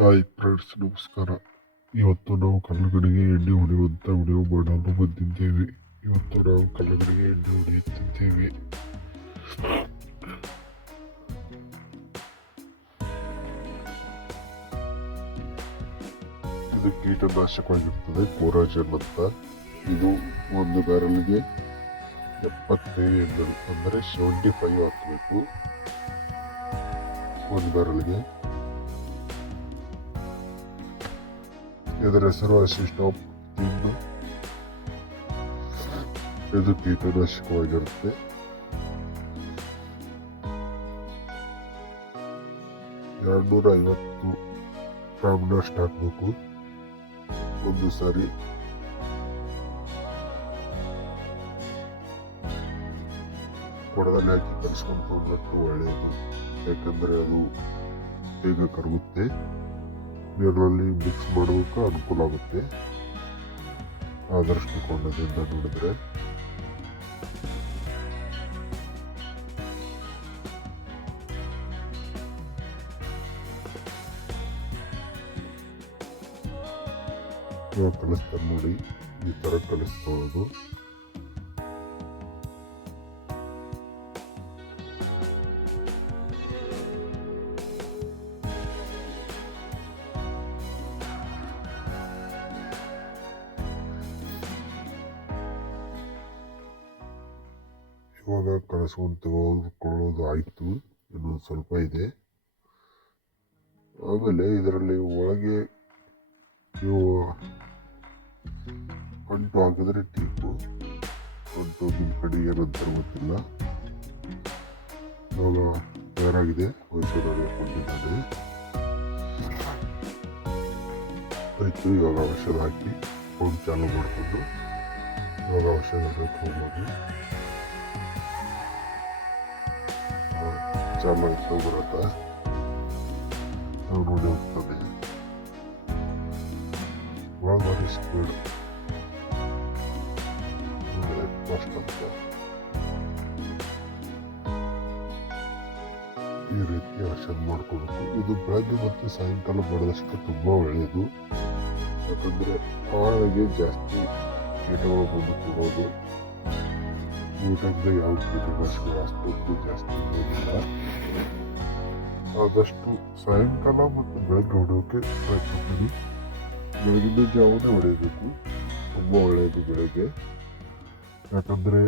Hi friends, ನಮಸ್ಕಾರ. ಇವತ್ತು ನಾವು ಕಲ್ಲುಗಳಿಗೆ ಎಣ್ಣೆ ಹೊಡೆಯುವಂಥ ವಿಡಿಯೋ ಮಾಡಲು ಬಂದಿದ್ದೇವೆ. ಇವತ್ತು ನಾವು ಕಲ್ಲುಗಳಿಗೆ ಎಣ್ಣೆ ಹೊಡೆಯುತ್ತಿದ್ದೇವೆ. ಇದು ಕೀಟನಾಶಕವಾಗಿರ್ತದೆ, ಕೋರಾಜನ್ ಅಂತ. ಇದು ಒಂದು ಬ್ಯಾರಲ್ಗೆ 75 ml ಅಂದರೆ 75 ಹಾಕಬೇಕು ಒಂದು ಬ್ಯಾರಲ್ಗೆ. ಇದರ ಹೆಸರು ಅಸಿಸ್ಟಾಪ್ ತಿಂದು. ಇದು ಕೀಟನಾಶಕವಾಗಿರುತ್ತೆ. $250 ಗ್ರಾಮ್ನಷ್ಟು ಹಾಕಬೇಕು ಒಂದು ಸಾರಿ. ಕೊಡದಲ್ಲಿ ಹಾಕಿ ಕಲಿಸ್ಕೊಂಡು ತೊಗೊಂಡ್ಬಿಟ್ಟು ಒಳ್ಳೆಯದು, ಯಾಕಂದರೆ ಅದು ಬೇಗ ಕರಗುತ್ತೆ. ನೀರಲ್ಲಿ ಮಿಕ್ಸ್ ಮಾಡೋದಕ್ಕೆ ಅನುಕೂಲ ಆಗುತ್ತೆ ಆದಷ್ಟು ಕೊಂಡದಿಂದ ನೋಡಿದ್ರೆ. ಕಲಿಸ್ತಾರೆ ನೋಡಿ, ಈ ಥರ ಕಲಿಸ್ಕೊಳ್ಳೋದು. ಇವಾಗ ಕಳಿಸ್ಕೊಂಡು ತೆಗೆದುಕೊಳ್ಳೋದು ಆಯಿತು. ಇನ್ನೊಂದು ಸ್ವಲ್ಪ ಇದೆ. ಆಮೇಲೆ ಇದರಲ್ಲಿ ಒಳಗೆ ಇವು ಅಂಟು ಹಾಕಿದ್ರೆ ಟೀಪು ಅಂಟು ನಿಮ್ಮ ಕಡೆ ಏನಂತಾರೆ ಗೊತ್ತಿಲ್ಲ. ಇವಾಗ ತಯಾರಾಗಿದೆ. ಮೈಸೂರಲ್ಲಿ ಕೊಂಡಿದ್ದಾನೆ ಆಯಿತು. ಇವಾಗ ಔಷಧ ಹಾಕಿ ಪಂಪ್ ಚಾಲು ಮಾಡಿಕೊಂಡು ಇವಾಗ ಔಷಧ ಹೋಗ್ಬೋದು. ಚಾಲು ಆಯ್ತು ಬರುತ್ತೆ, ನೋಡಿ ಹೋಗ್ತದೆ. ಭಾರಿ ಸ್ಪೀಡ್ ಫಸ್ಟ್ ಅಂತ ಈ ರೀತಿ ಔಷಧ ಮಾಡ್ಕೋಬೇಕು. ಇದು ಬೆಳಗ್ಗೆ ಮತ್ತು ಸಾಯಂಕಾಲ ಮಾಡಿದಷ್ಟು ತುಂಬ ಒಳ್ಳೆಯದು. ಯಾಕಂದರೆ ಆಳಿಗೆ ಜಾಸ್ತಿ ಕೀಟಗಳು ಬಂದು ಕೊಡೋದು. ಈ ಟೈಮ್ದಾಗ ಯಾವ ಕೀಟನಾಶಕಗಳು ಅಷ್ಟೊಂದು ಜಾಸ್ತಿ ಇರೋದಿಲ್ಲ. ಆದಷ್ಟು ಸಾಯಂಕಾಲ ಮತ್ತು ಬೆಳಗ್ಗೆ ಹೊಡೆಯೋಕ್ಕೆ ಪ್ರಯತ್ನ ಮಾಡಿ. ಬೆಳಗಿನ ಜಾವನೇ ಹೊಡೆಯಬೇಕು, ತುಂಬ ಒಳ್ಳೆಯದು ಬೆಳಗ್ಗೆ. ಯಾಕಂದರೆ